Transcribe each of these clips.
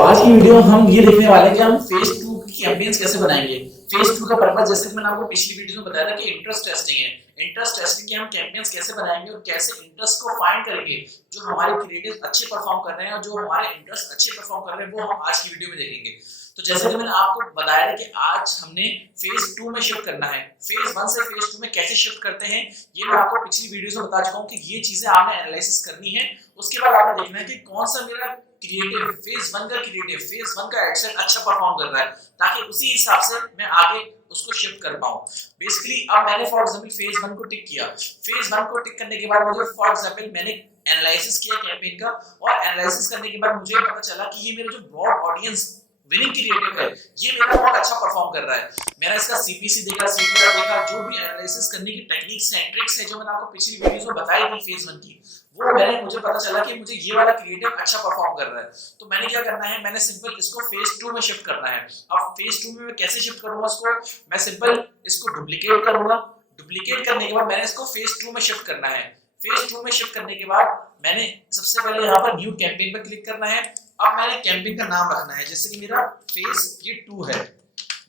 आज की वीडियो हम ये देखने वाले हैं कि हम फेज 2 की कैंपेन्स कैसे बनाएंगे। फेज 2 का पर्पस जैसे कि मैंने आपको पिछली वीडियो में बताया था कि इंटरेस्ट टेस्टिंग है। इंटरेस्ट टेस्टिंग के हम कैंपेन्स कैसे बनाएंगे और कैसे इंटरेस्ट को फाइंड करेंगे जो हमारे क्रिएटिव अच्छे परफॉर्म कर रहे हैं और जो हमारे इंटरेस्ट अच्छे परफॉर्म कर रहे हैं, वो हम आज की वीडियो में देखेंगे। तो जैसे कि मैंने आपको बताया था कि आज हमने फेज 2 में शिफ्ट करना है। फेज 1 से फेज 2 में कैसे शिफ्ट करते हैं ये मैं आपको पिछली वीडियो में बता चुका हूं कि ये चीजें आपने एनालिसिस करनी है। उसके बाद आपने देखना है कि कौन सा मेरा क्रिएटिव फेज 1 का क्रिएटिव फेज 1 का एडसेट अच्छा परफॉर्म कर रहा है, ताकि उसी हिसाब से मैं आगे उसको शिफ्ट कर पाऊं। बेसिकली अब मैंने फॉर एग्जांपल फेज 1 को टिक किया। फेज 1 को टिक करने के बाद मुझे फॉर एग्जांपल मैंने एनालिसिस किया कैंपेन का, और एनालिसिस करने के बाद मुझे पता चला कि ये मेरा जो ब्रॉड ऑडियंस विनिंग क्रिएटिव है, ये मेरा बहुत अच्छा परफॉर्म कर रहा है। मैंने इसका सीपीसी देखा, सीपीआर देखा, जो भी एनालिसिस करने की टेक्निक्स हैं, ट्रिक्स हैं जो मैंने आपको पिछली वीडियोस में बताई थी फेज 1 की, वो मुझे पता चला कि मुझे ये वाला क्रिएटिव अच्छा परफॉर्म कर रहा है। तो मैंने क्या करना है, मैंने सिंपल इसको फेज 2 में शिफ्ट करना है। अब फेज 2 में मैं कैसे शिफ्ट करूंगा इसको, मैं सिंपल इसको डुप्लीकेट करूंगा। डुप्लीकेट करने के बाद मैंने इसको फेज 2 में शिफ्ट करना है। फेज 2 में शिफ्ट करने के बाद मैंने सबसे पहले यहाँ पर न्यू कैंपेन पर क्लिक करना है। अब मैंने कैंपेन का नाम रखना है, जैसे कि मेरा फेज ये 2 है,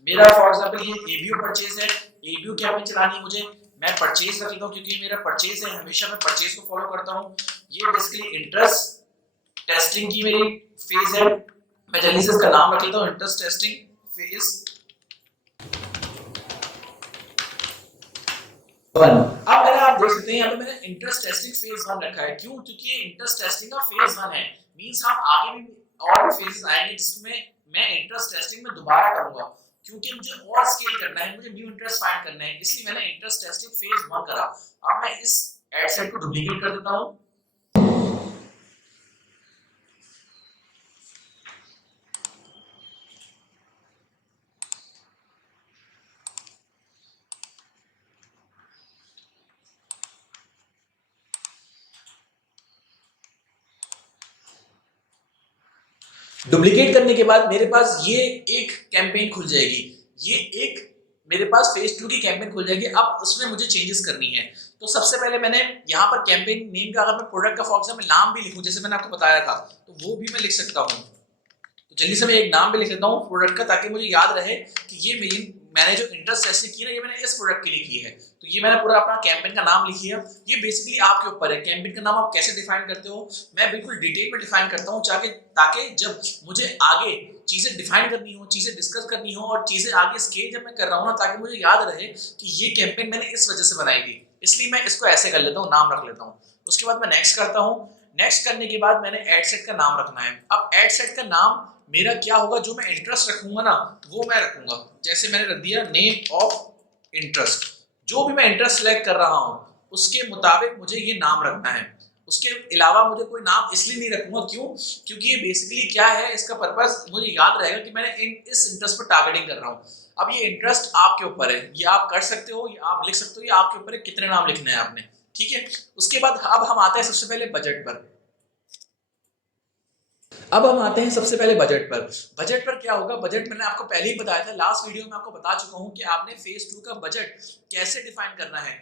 मेरा फॉर एग्जांपल ये एबीयू परचेज है, एबीयू कैंपेन चलानी है मुझे, मैं परचेज रख लेता हूं क्योंकि मेरा परचेज है, हमेशा मैं परचेज को फॉलो करता हूं। ये बेसिकली इंटरेस्ट टेस्टिंग की मेरी फेज है, मैं जल्दी से इसका नाम रख लेता हूं, इंटरेस्ट टेस्टिंग फेज 1। अब मेरा आप देख सकते हैं यहाँ पे मैंने इंटरेस्ट टेस्टिंग फेज 1 रखा है। क्यों? क्योंकि ये इंटरेस्ट टेस्टिंग का फेज 1 है, मींस हम आगे भी और भी फेजेस आएंगे जिसमें मैं इंटरेस्ट टेस्टिंग में दोबारा करूंगा, क्योंकि मुझे और स्केल करना है, मुझे न्यू इंटरेस्ट फाइंड करना है, इसलिए मैंने इंटरेस्ट टेस्टिंग फेज 1 करा। अब मैं इस एड सेट को डुप्लीकेट कर देता हूं। डुप्लीकेट करने के बाद मेरे पास ये एक कैंपेन खुल जाएगी, ये एक मेरे पास फेज 2 की कैंपेन खुल जाएगी। अब उसमें मुझे चेंजेस करनी है। तो सबसे पहले मैंने यहाँ पर कैंपेन नेम का, अगर मैं प्रोडक्ट का फॉर एग्जांपल नाम भी लिखूं, जैसे मैंने आपको बताया था, तो वो भी मैं लिख सकता हूँ। तो जल्दी से मैं एक नाम भी लिख लेता हूँ प्रोडक्ट का, ताकि मुझे याद रहे कि ये मैंने जो इंटरेस्ट टेस्टिंग की ना, ये मैंने इस प्रोडक्ट के लिए की है। तो ये मैंने पूरा अपना कैंपेन का नाम लिखी है। ये बेसिकली आपके ऊपर है, कैंपेन का नाम आप कैसे डिफाइन करते हो। मैं बिल्कुल डिटेल में डिफाइन करता हूँ, ताकि जब मुझे आगे चीजें डिफाइन करनी हो, चीजें डिस्कस करनी हो, और चीजें आगे स्केल जब मैं कर रहा हूँ ना, ताकि मुझे याद रहे कि ये कैंपेन मैंने इस वजह से बनाई थी, इसलिए मैं इसको ऐसे कर लेता हूँ, नाम रख लेता हूँ। उसके बाद मैं नेक्स्ट करता हूँ। नेक्स्ट करने के बाद मैंने एड सेट का नाम रखना है। अब एड सेट का नाम मेरा क्या होगा, जो मैं इंटरेस्ट रखूंगा ना, वो मैं रखूंगा। जैसे मैंने रख दिया नेम ऑफ इंटरेस्ट, जो भी मैं इंटरेस्ट सिलेक्ट कर रहा हूं उसके मुताबिक मुझे ये नाम रखना है। उसके अलावा मुझे कोई नाम इसलिए नहीं रखूंगा, क्यों? क्योंकि ये बेसिकली क्या है, इसका पर्पस मुझे याद रहेगा कि मैंने इस इंटरेस्ट पर टारगेटिंग कर रहा हूं। अब ये इंटरेस्ट आपके ऊपर है, ये आप कर सकते हो, ये आप लिख सकते हो, ये आपके ऊपर है कितने नाम लिखने हैं आपने, ठीक है। उसके बाद अब हम आते हैं सबसे पहले बजट पर। अब हम आते हैं सबसे पहले बजट पर। बजट पर क्या होगा, बजट मैंने आपको पहले ही बताया था, लास्ट वीडियो में आपको बता चुका हूं कि आपने फेज 2 का बजट कैसे डिफाइन करना है,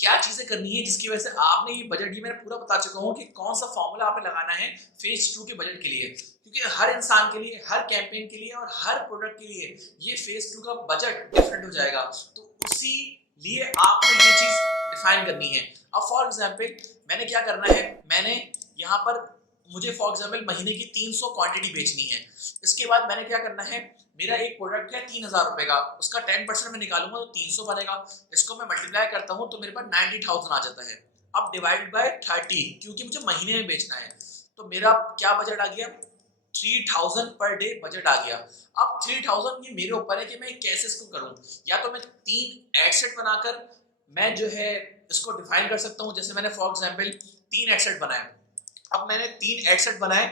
क्या चीजें करनी है जिसकी वजह से आपने ये बजट, ये मैंने पूरा बता चुका हूं कि कौन सा फॉर्मूला आपने लगाना है फेज 2 के बजट के लिए। क्योंकि हर इंसान के लिए, हर कैंपेन के लिए और हर प्रोडक्ट के लिए ये फेज 2 का बजट डिफरेंट हो जाएगा। तो उसी लिए आपने ये चीज डिफाइन करनी है। अब फॉर एग्जाम्पल मैंने क्या करना है, मैंने यहाँ पर मुझे फॉर एग्जांपल महीने की 300 क्वांटिटी बेचनी है। इसके बाद मैंने क्या करना है, मेरा एक प्रोडक्ट है 3000 रुपए का, उसका 10% मैं निकालूंगा तो 300 बनेगा। इसको मैं मल्टीप्लाई करता हूं तो मेरे पास 90,000 आ जाता है। अब डिवाइड बाय 30, क्योंकि मुझे महीने में बेचना है, तो मेरा क्या बजट आ गया, 3000 पर डे बजट आ गया। अब 3000 ये मेरे ऊपर है कि मैं कैसे इसको करूं। या तो मैं 3 एड सेट बनाकर मैं जो है इसको डिफाइन कर सकता हूं, जैसे मैंने फॉर एग्जांपल 3 एड सेट बनाए। अब मैंने 3 एड सेट बनाए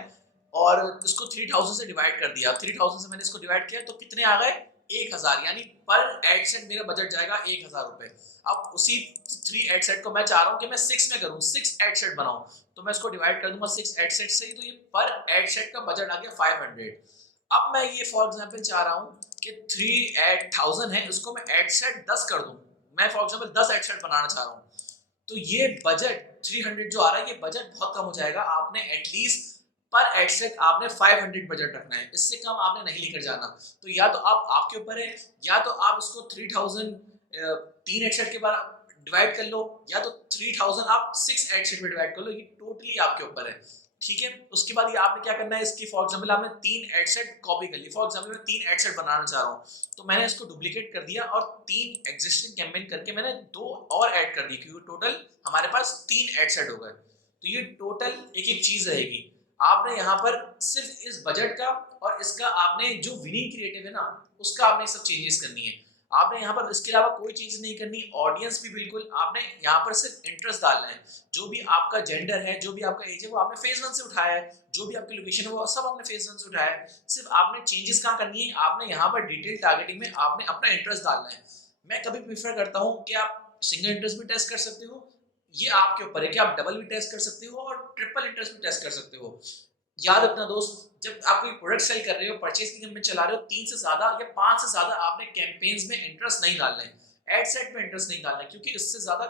और इसको 3000 से डिवाइड कर दिया। 3000 से मैंने इसको डिवाइड किया तो कितने आ गए, 1000, यानी पर एड सेट मेरा बजट जाएगा 1000 रुपए। अब उसी 3 एड सेट को मैं चाह रहा हूं कि मैं 6 में करूं, 6 एड सेट बनाऊं, तो मैं इसको डिवाइड कर दूंगा 6 एड सेट से ही, तो ये पर एड सेट का बजट आ गया 500। अब मैं ये फॉर एग्जांपल चाह रहा हूं कि 3 एड 1000 है, उसको मैं एड सेट 10 कर दूं, मैं फॉर एग्जांपल 10 एड सेट बनाना चाह रहा हूं, तो ये बजट 300 जो आ रहा है, ये बजट बहुत कम हो जाएगा। आपने एटलीस्ट पर एड सेट आपने 500 बजट रखना है, इससे कम आपने नहीं लेकर जाना। तो या तो आप आपके ऊपर है, या तो आप उसको 3000 तीन एड सेट के बाद डिवाइड कर लो, या तो 3000 आप 6 एड सेट में डिवाइड कर लो, ये टोटली आपके ऊपर है। ठीक है, उसके बाद ये आपने क्या करना है, इसकी फॉर एग्जांपल आपने 3 एड सेट कॉपी कर ली। फॉर एग्जांपल मैं 3 एड सेट बनाना चाह रहा हूँ, तो मैंने इसको डुप्लीकेट कर दिया और 3 एग्जिस्टिंग कैंपेन करके मैंने 2 और ऐड कर दी, क्योंकि टोटल हमारे पास 3 एड सेट हो गए। तो ये टोटल एक एक चीज रहेगी। आपने यहाँ पर सिर्फ इस बजट का और इसका आपने जो विनिंग क्रिएटिव है ना, उसका आपने सब चेंजेस करनी है। आपने यहाँ पर इसके अलावा कोई चीज नहीं करनी। ऑडियंस भी बिल्कुल आपने यहाँ पर सिर्फ इंटरेस्ट डालना है। जो भी आपका जेंडर है, जो भी आपका एज है, वो आपने फेज 1 से उठाया है। जो भी आपकी लोकेशन है वो सब आपने फेज 1 से उठाया है। सिर्फ आपने चेंजेस कहाँ करनी है, आपने यहाँ पर डिटेल टारगेटिंग में आपने अपना इंटरेस्ट डालना है। मैं कभी प्रीफर करता हूँ कि आप सिंगल इंटरेस्ट भी टेस्ट कर सकते हो, ये आपके ऊपर है कि आप डबल भी टेस्ट कर सकते हो और ट्रिपल इंटरेस्ट भी टेस्ट कर सकते हो। याद रखना दोस्त, जब आप कोई प्रोडक्ट सेल कर रहे हो, परचेज की कैंपेन चला रहे हो, 3 से ज्यादा या 5 से ज्यादा आपने कैंपेन्स में इंटरेस्ट नहीं डालना है, एड सेट में इंटरेस्ट नहीं डालना है, क्योंकि इससे ज्यादा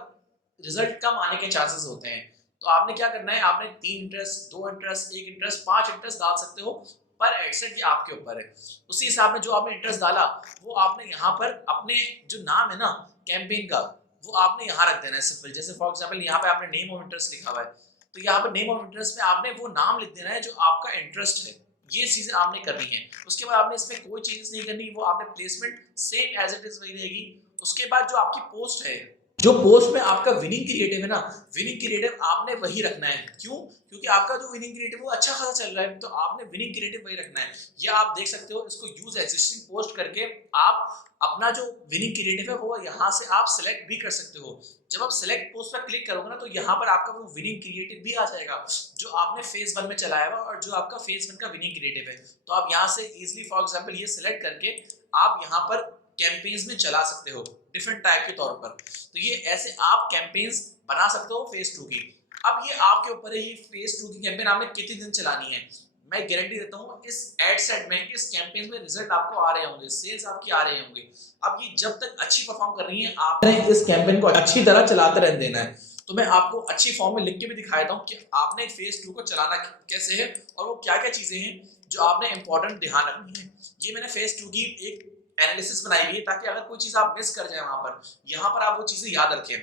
रिजल्ट कम आने के चांसेस होते हैं। तो आपने क्या करना है, आपने 3 इंटरेस्ट, 2 इंटरेस्ट, 1 इंटरेस्ट, 5 इंटरेस्ट डाल सकते हो, पर एड सेट ये आपके ऊपर है। उसी हिसाब में जो आपने इंटरेस्ट डाला, वो आपने यहाँ पर अपने जो नाम है ना कैंपेन का, वो आपने यहाँ रख देना है सिंपल। जैसे फॉर एग्जांपल यहाँ पे आपने नेम ऑफ इंटरेस्ट लिखा हुआ है, तो यहाँ पर नेम ऑफ इंटरेस्ट में आपने वो नाम लिख देना है जो आपका इंटरेस्ट है। ये चीजें आपने करनी है। उसके बाद आपने इसमें कोई चेंज नहीं करनी, वो आपने placement same as it is वही रहेगी। उसके बाद जो आपकी पोस्ट है, जो पोस्ट में आपका विनिंग क्रिएटिव है ना, विनिंग क्रिएटिव आपने वही रखना है। क्यों? क्योंकि आपका जो विनिंग क्रिएटिव वो अच्छा खासा चल रहा है, तो आपने विनिंग क्रिएटिव वही रखना है। या आप देख सकते हो, इसको यूज एग्जिस्टिंग पोस्ट करके आप अपना जो विनिंग क्रिएटिव है वो यहाँ से आप सिलेक्ट भी कर सकते हो। जब आप सिलेक्ट पोस्ट पर क्लिक करोगे ना, तो यहाँ पर आपका वो विनिंग क्रिएटिव भी आ जाएगा जो आपने फेज 1 में चलाया हुआ और जो आपका फेज 1 का विनिंग क्रिएटिव है। तो आप यहाँ से इजिली फॉर एग्जाम्पल ये सिलेक्ट करके आप यहाँ पर कैंपेन्स में चला सकते हो डिफरेंट टाइप के तौर पर। तो ये ऐसे आप कैंपेन्स बना सकते हो फेज 2 की। अब ये आपके ऊपर है, ये फेज 2 की कैंपेन आपने कितने दिन चलानी है। मैं गारंटी देता हूँ इस एड सेट में, इस कैंपेन में रिजल्ट आपको आ रहे होंगे, सेल्स आपकी आ रहे होंगे। अब ये जब तक अच्छी परफॉर्म कर रही है, आपने इस कैंपेन को अच्छी तरह चलाते रहने देना है। तो मैं आपको अच्छी फॉर्म में लिख के भी दिखाता हूँ कि आपने फेज 2 को चलाना कैसे है और वो क्या क्या चीजें हैं जो आपने इंपॉर्टेंट ध्यान रखनी है। ये मैंने फेज 2 की एक एनालिसिस बनाई हुई है, ताकि अगर कोई चीज आप मिस कर जाए वहां पर, यहाँ पर आप वो चीजें याद रखें।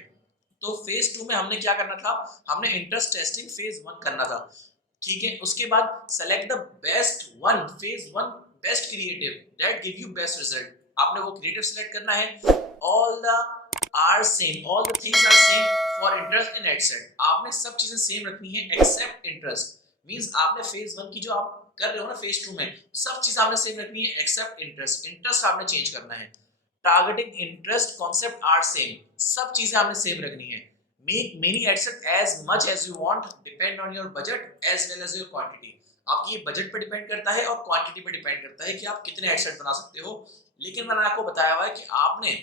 तो फेज 2 में हमने क्या करना था, हमने इंटरेस्ट टेस्टिंग फेज 1 करना था। ठीक है, उसके बाद select the best one, phase 1 best creative that give you best result. आपने वो क्रिएटिव सेलेक्ट करना है। All the are same, all the things are same for interest in ad set. आपने सब चीजें सेम रखनी है एक्सेप्ट इंटरेस्ट। मींस आपने फेज 1 की जो आप कर रहे हो ना फेज 2 में, सब चीज आपने सेम रखनी है एक्सेप्ट इंटरेस्ट। इंटरेस्ट आपने चेंज करना है। Targeting, interest, concept are same, सब चीजें आपने सेम रखनी है। Make many ad set as much as you want, depend on your budget as well as your quantity। आपकी ये बजट पे डिपेंड करता है और क्वांटिटी पे डिपेंड करता है कि आप कितने एड सेट बना सकते हो। लेकिन मैंने आपको बताया हुआ है कि आपने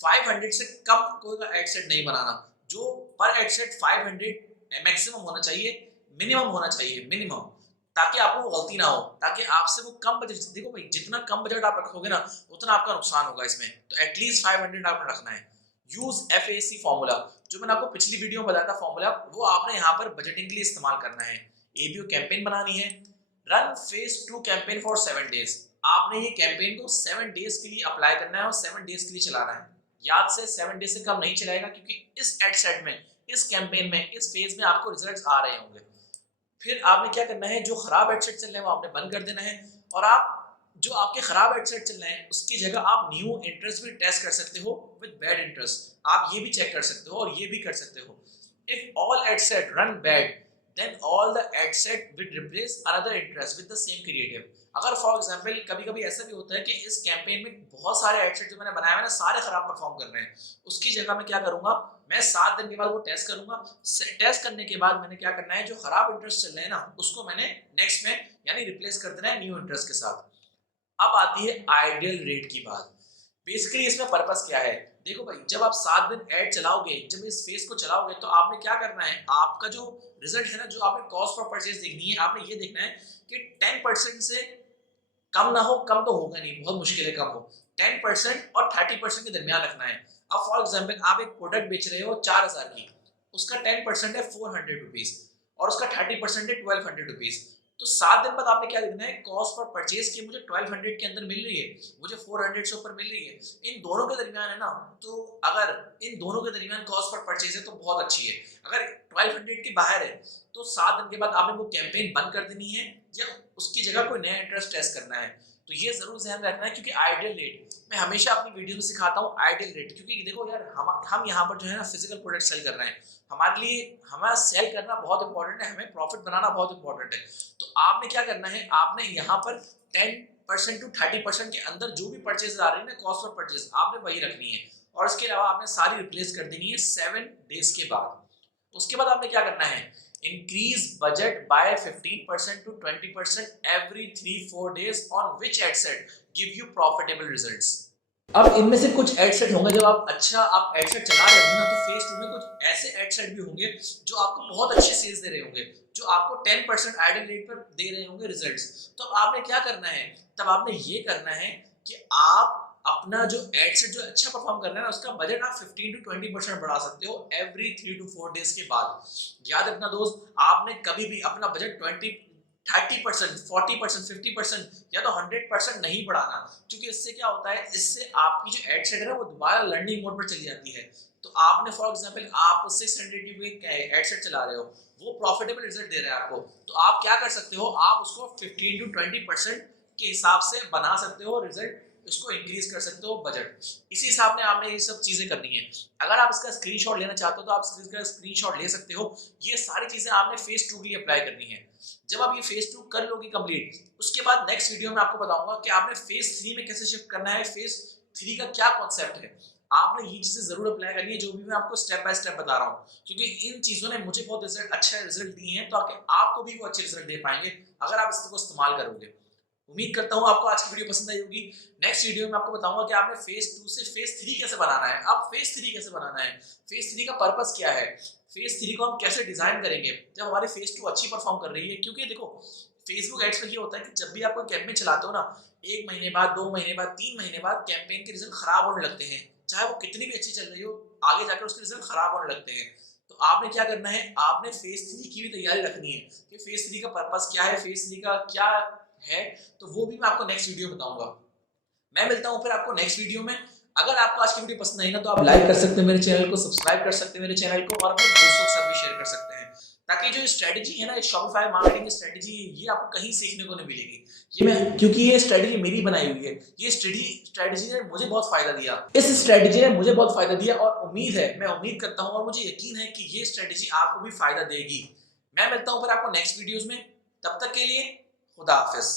500 से कम कोई एड सेट नहीं बनाना। जो पर एड सेट 500 मैक्सिमम होना चाहिए, मिनिमम होना चाहिए, मिनिमम, ताकि आपको वो गलती ना हो, ताकि आपसे वो कम बजट, देखो भाई जितना कम बजट आप रखोगे ना, उतना आपका नुकसान होगा इसमें। तो एटलीस्ट 500 आपने रखना है। यूज FAC फॉर्मूला, जो मैंने आपको पिछली वीडियो में बताया था फॉर्मूला, वो आपने यहाँ पर बजटिंग के लिए इस्तेमाल करना है। ABO कैंपेन बनानी है। Run phase 2 campaign for 7 days. आपने ये कैंपेन को 7 डेज के लिए अप्लाई करना है और 7 डेज के लिए चलाना है। याद से 7 डेज से कम नहीं चलाएगा, क्योंकि इस एड सेट में, इस कैंपेन में, इस फेज में आपको रिजल्ट्स आ रहे होंगे। फिर आपने क्या करना है, जो खराब एड सेट चल रहे हैं वो आपने बंद कर देना है, और आप जो आपके खराब एड सेट चल रहे हैं उसकी जगह आप न्यू इंटरेस्ट भी टेस्ट कर सकते हो विद बैड इंटरेस्ट। आप ये भी चेक कर सकते हो और ये भी कर सकते हो। If all ad set run bad, then all the ad set will replace another interest with the same creative. अगर फॉर एग्जांपल कभी कभी ऐसा भी होता है कि इस कैंपेन में बहुत सारे एड सेट जो मैंने बनाए हैं ना, सारे खराब परफॉर्म कर रहे हैं, उसकी जगह मैं क्या करूंगा, मैं 7 दिन के बाद वो टेस्ट करूंगा। टेस्ट करने के बाद मैंने क्या करना है, जो खराब इंटरेस्ट चल रहे हैं ना, उसको मैंने नेक्स्ट में यानी रिप्लेस कर देना है न्यू इंटरेस्ट के साथ। अब आती है आइडियल रेट की बात। बेसिकली इसमें पर्पस क्या है, देखो भाई, जब आप 7 दिन ऐड चलाओगे, जब इस फेज को चलाओगे, तो आपने क्या करना है, आपका जो रिजल्ट है ना, जो आपने कॉस्ट फॉर परचेज देखनी है, आपने ये देखना है कि 10% से कम ना हो। कम तो होगा नहीं, बहुत मुश्किल है कम हो। 10% और 30% के दरमियान रखना है। अब फॉर एग्जाम्पल आप एक प्रोडक्ट बेच रहे हो 4000 की, उसका 10% है 400 रुपीज और उसका 30% है 1200 रुपीज। तो 7 दिन बाद आपने क्या देखना है, कॉस्ट पर परचेज की मुझे 1200 के अंदर मिल रही है, मुझे 400 से ऊपर मिल रही है, इन दोनों के दरमियान है ना, तो अगर इन दोनों के दरमियान कॉस्ट पर परचेज है तो बहुत अच्छी है। अगर 1200 के बाहर है तो 7 दिन के बाद आपने वो कैंपेन बंद कर देनी है या उसकी जगह कोई नया इंटरेस्ट टेस्ट करना है। तो ये जरूर ध्यान रखना है, क्योंकि आइडियल रेट मैं हमेशा अपनी वीडियो में सिखाता हूँ, आइडियल रेट, क्योंकि देखो यार हम यहाँ पर जो है ना फिजिकल प्रोडक्ट सेल कर रहे हैं, हमारे लिए हमारा सेल करना बहुत इंपॉर्टेंट है, हमें प्रॉफिट बनाना बहुत इंपॉर्टेंट है। तो आपने क्या करना है, आपने यहाँ पर 10% टू 30% के अंदर जो भी परचेज आ रही है ना कॉस्ट ऑफ परचेज, आपने वही रखनी है, और इसके अलावा आपने सारी रिप्लेस कर देनी है 7 डेज के बाद। उसके बाद आपने क्या करना है, increase budget by 15% to 20% every 3-4 days on which ad set give you profitable results। अब इनमें से कुछ एड सेट होंगे, जब आप एड सेट चला रहे होंगे ना, तो फेज 2 में कुछ ऐसे एड सेट भी होंगे जो आपको बहुत अच्छे सेल्स दे रहे होंगे, जो आपको 10% आइडियल रेट पर दे रहे होंगे रिजल्ट्स। तो अब आपने क्या करना है, तब आपने ये करना है कि आप अपना जो एड सेट जो अच्छा परफॉर्म करना है ना, उसका बजट आप 15 टू 20% बढ़ा सकते हो एवरी 3 टू 4 डेज के बाद। याद रखना दोस्त, आपने कभी भी अपना बजट 30%, 40%, 50% या तो 100% नहीं बढ़ाना, क्योंकि इससे क्या होता है, इससे आपकी जो एड सेट है ना वो दोबारा लर्निंग मोड पर चली जाती है। तो आपने फॉर एग्जांपल आप 600 की एड सेट चला रहे हो, वो प्रॉफिटेबल रिजल्ट दे रहा है आपको, तो आप क्या कर सकते हो, आप उसको 15 टू 20% के हिसाब से बना सकते हो रिजल्ट, उसको इंक्रीज कर सकते हो बजट। इसी हिसाब में आपने ये सब चीजें करनी है। अगर आप इसका स्क्रीनशॉट लेना चाहते हो तो आप इसका स्क्रीनशॉट ले सकते हो। ये सारी चीजें आपने फेज 2 के लिए अप्लाई करनी है। जब आप ये फेज 2 कर लोगे कंप्लीट, उसके बाद नेक्स्ट वीडियो में आपको बताऊंगा कि आपने फेज 3 में कैसे शिफ्ट करना है, फेज 3 का क्या कॉन्सेप्ट है। आपने ये चीजें जरूर अप्लाई करनी है, जो भी मैं आपको स्टेप बाय स्टेप बता रहा हूँ, क्योंकि इन चीजों ने मुझे बहुत अच्छा रिजल्ट दिए हैं, ताकि आपको भी वो अच्छे रिजल्ट दे पाएंगे अगर आप इसको इस्तेमाल करोगे। उम्मीद करता हूं आपको आज की वीडियो पसंद आई होगी। नेक्स्ट वीडियो में आपको बताऊंगा कि आपने फेज 2 से फेज 3 कैसे बनाना है। अब फेज 3 कैसे बनाना है, फेज 3 का पर्पस क्या है, फेज 3 को हम कैसे डिजाइन करेंगे जब हमारी फेज 2 अच्छी परफॉर्म कर रही है। क्योंकि देखो फेसबुक एड्स में ये होता है कि जब भी आप कोई कैंपेन चलाते हो ना, 1 महीने बाद, 2 महीने बाद, 3 महीने बाद कैंपेन के रिजल्ट खराब होने लगते हैं, चाहे वो कितनी भी अच्छी चल रही हो, आगे जाकर उसके रिजल्ट खराब होने लगते हैं। तो आपने क्या करना है, आपने फेज 3 की भी तैयारी रखनी है कि फेज 3 का पर्पस क्या है, फेज 3 का क्या है, तो वो भी मैं आपको नेक्स्ट वीडियो में बताऊंगा। मैं मिलता हूं फिर आपको नेक्स्ट वीडियो में। अगर आपको आज की वीडियो पसंद आई ना, तो आप लाइक कर सकते हैं मेरे चैनल को, सब्सक्राइब कर सकते हैं मेरे चैनल को, और अपने दोस्तों के साथ भी शेयर कर सकते हैं, ताकि जो स्ट्रेटजी है ना, शॉपिफाई मार्केटिंग की स्ट्रेटजी, ये आपको कहीं सीखने को नहीं मिलेगी। क्योंकि ये स्ट्रेटजी मेरी बनाई हुई है, ये स्ट्रेटजी ने मुझे बहुत फायदा दिया, इस स्ट्रेटजी ने मुझे बहुत फायदा दिया, और मैं उम्मीद करता हूं और मुझे यकीन है कि ये स्ट्रेटजी आपको भी फायदा देगी। मैं मिलता हूं फिर आपको नेक्स्ट वीडियोस में, तब तक के लिए खुदा हाफिज।